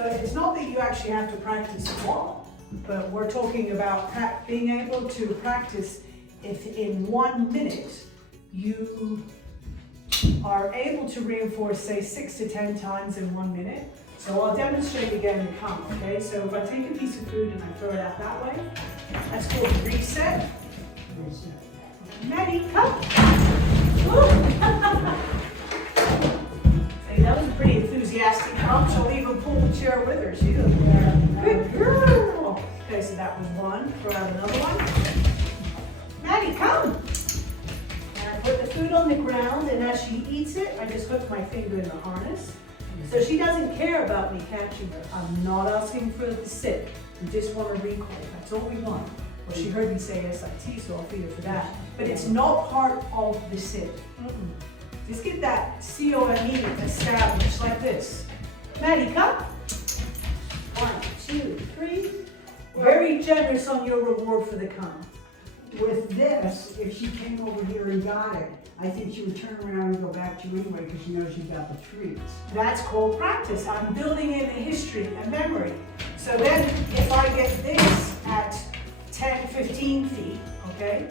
So it's not that you actually have to practice a lot, but we're talking about being able to practice if in 1 minute you are able to reinforce, say, 6 to 10 times in 1 minute. So I'll demonstrate again the come, okay? So if I take a piece of food and I throw it out that way, that's called reset. Maddie, come! See, that was a pretty enthusiastic come. She'll even pull the chair with her. She's a good girl. Okay, so that was one. Throw out another one. Maddie, come! And I put the food on the ground, and as she eats it, I just hook my finger in the harness. So she doesn't care about me catching her. I'm not asking for the sit. We just want to recall. That's all we want. Well, she heard me say SIT, so I'll feed her for that. But it's not part of the sit. Just get that COME established like this. Maddie, come. 1, 2, 3. Very generous on your reward for the come. With this, if she came over here and got it, I think she would turn around and go back to you anyway because she knows you got the treats. That's called practice. I'm building in a history and memory. So then if I get this at 10, 15 feet, okay?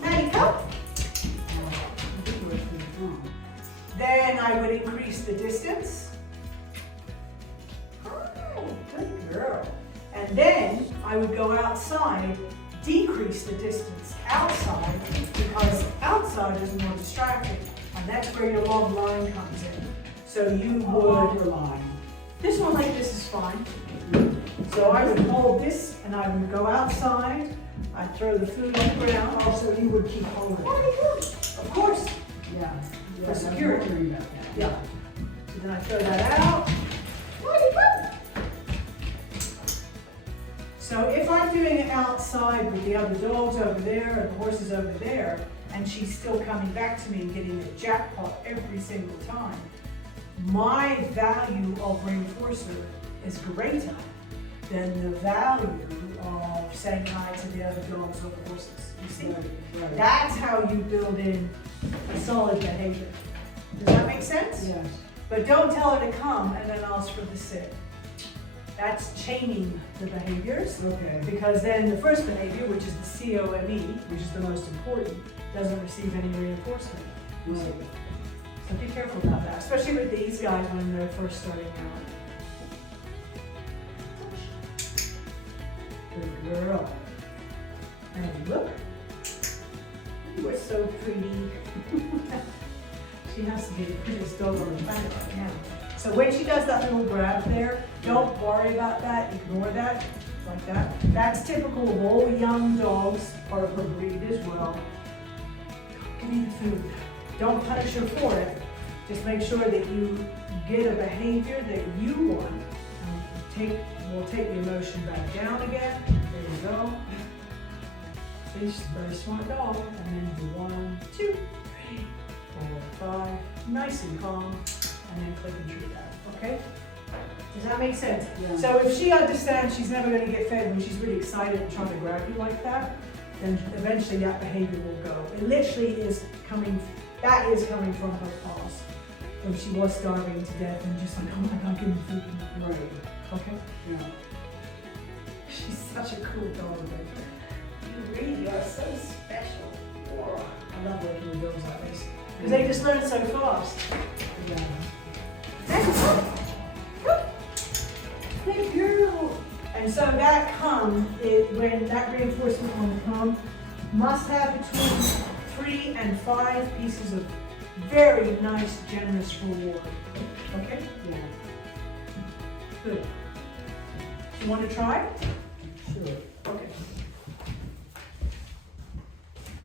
Maddie, come. Then I would increase the distance. Oh, good girl. And then I would go outside, decrease the distance outside, because outside is more distracting. And that's where your long line comes in. So you would, line. this one like this is fine. So I would hold this and I would go outside. I'd throw the food on the ground. Also, you would keep holding it. Of course. Yeah. For security. I'm wondering about that. Yeah. So then I throw that out. So if I'm doing it outside with the other dogs over there and the horses over there, and she's still coming back to me and getting a jackpot every single time, my value of reinforcer is greater than the value of saying hi to the other dogs or horses. You see? Right. That's how you build in a solid behavior. Does that make sense? Yes. But don't tell her to come and then ask for the sit. That's chaining the behaviors. Okay. Because then the first behavior, which is the COME, which is the most important, doesn't receive any reinforcement. Right. So be careful about that, especially with these guys when they're first starting out. Good girl. And look, you are so pretty. She has to be the prettiest dog on the planet right now. So when she does that little grab there, don't worry about that, ignore that, like that. That's typical of all young dogs, part of her breed as well. Give me the food. Don't punish her for it. Just make sure that you get a behavior that you want. We'll take the emotion back down again. There you go. See, she's a very smart dog. And then do 1, 2, 3, 4, 5. Nice and calm. And then click and treat that. Okay? Does that make sense? Yeah. So if she understands she's never going to get fed when she's really excited and trying to grab you like that, then eventually that behavior will go. It literally is coming, that is coming from her paws. When she was starving to death and just like, oh my God, give me food. Right. Okay? Yeah. She's such a cool dog. You really are so special. Whoa. I love working with dogs like this. Because they just learn so fast. Yeah. Good girl. And so that come, when that reinforcement on the come, must have between 3 and 5 pieces of very nice, generous reward. Okay? Yeah. Good. You want to try? Sure.